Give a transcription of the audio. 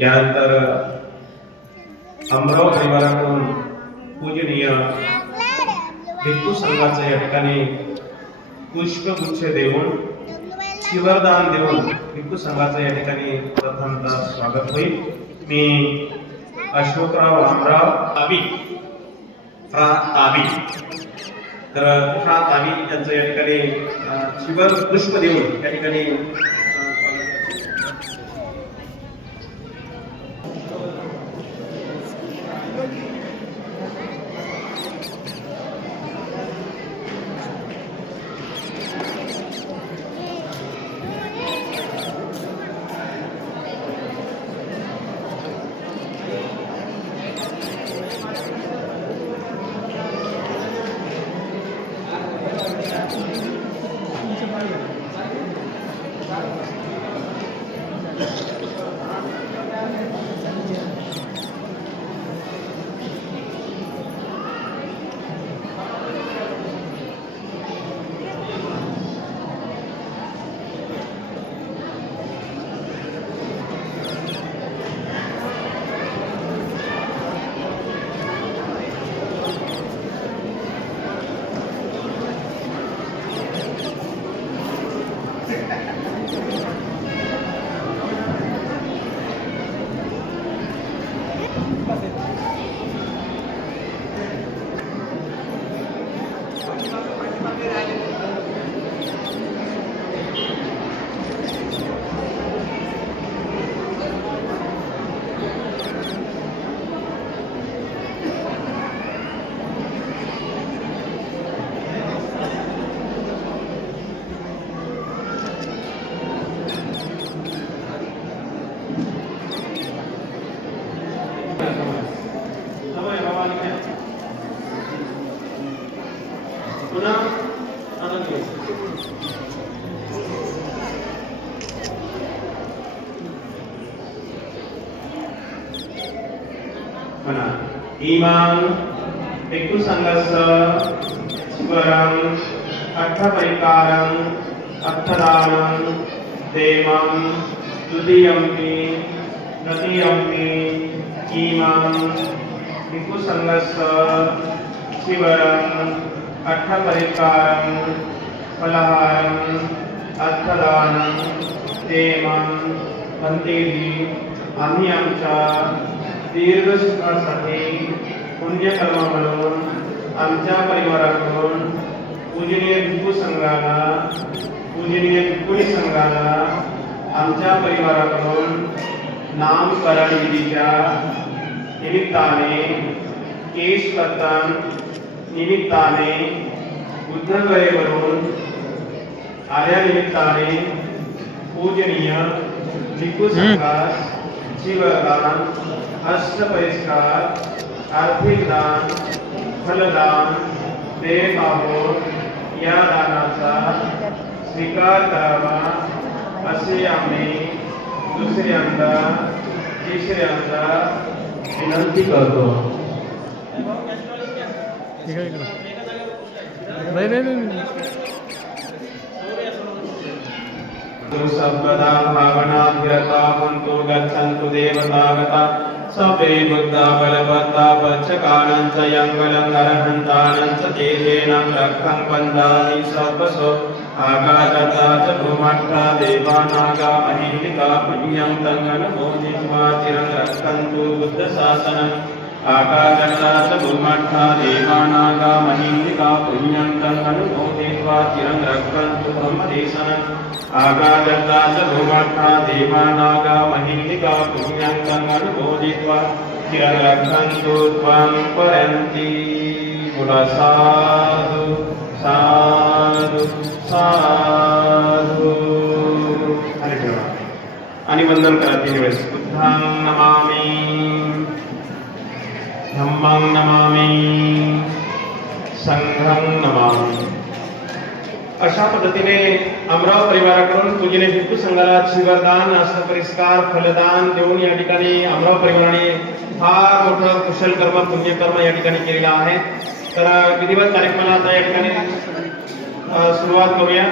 यानंतर अमराव परिवाराकडून पूजनीय भिक्खू संघाचं या ठिकाणी पुष्पगुच्छ देऊन शिवरदान देऊन भिक्खू संघाचं या ठिकाणी प्रथमतः स्वागत होईल. मी अशोकराव अमराव ताबी फ्रा ताबी तर फ्रा ताबी यांचं या ठिकाणी शिवर पुष्प देऊन या ठिकाणी इमां भिक्खु संघस्य शिवरं अर्थपरिकारं अर्थदानं देवं द्वितीयम्पि तृतीयम्पि इमां भिक्खु शिवरम् शिवरं अर्थपरिकारं फलहारं अर्थदानं देवं भन्तेजी आम्ही आमच्या दीर्घसुखासाठी पुण्यकर्म म्हणून आमच्या परिवाराकडून पूजनीय भिक्खू संघाला पूजनीय भिक्खुनी संघाला आमच्या परिवाराकडून नामकरण विधीच्या निमित्ताने केश कर्तन निमित्ताने बुद्धगयेवरून आल्यानिमित्ताने पूजनीय भिक्खू संघास जीवदान अष्टपरिष्कार आर्थिक दान फलदान देवाहोर या दानाचा स्वीकार करावा, असे आम्ही दुसऱ्यांदा तिसऱ्यांदा विनंती करतो इकडे इकडे नाही नाही नाही सर्वदा भावनाभिरता हन्तु गच्छन्तु देवतागता सपे बुद्धा बलवत्ता पच्चकानं च यङ्गलं नरहन्तानं च तेजेनं रक्षं वन्दामि सर्वसो ఆకాశతా చతుమట్టా దేవానాగా మహిళికా పుణ్యం తంగన మోదిత్వా చిరం రక్షంతు బుద్ధ శాసనం ఆకాశతా చతుమట్టా దేవానాగా మహిళికా పుణ్యం తంగన మోదిత్వా చిరం రక్షంతు బ్రహ్మదేశనం ఆకాశతా చతుమట్టా దేవానాగా మహిళికా పుణ్యం తంగన మోదిత్వా చిరం రక్షంతు త్వం పరంతి కుల సాధు సాధు आणि वंदन करा तीन वेळेस. बुद्धां नमामी। धम्मां नमामी। संघं अशा पद्धतीने अमराव परिवाराकडून पूजने भिक्खू संघाला शिवदान अष्टपरिष्कार फलदान देऊन या ठिकाणी अमराव परिवाराने फार मोठं कुशल कर्म पुण्यकर्म या ठिकाणी केलेलं आहे. तर विधिवत कार्यक्रमाला आता या ठिकाणी सुरुवात करूया.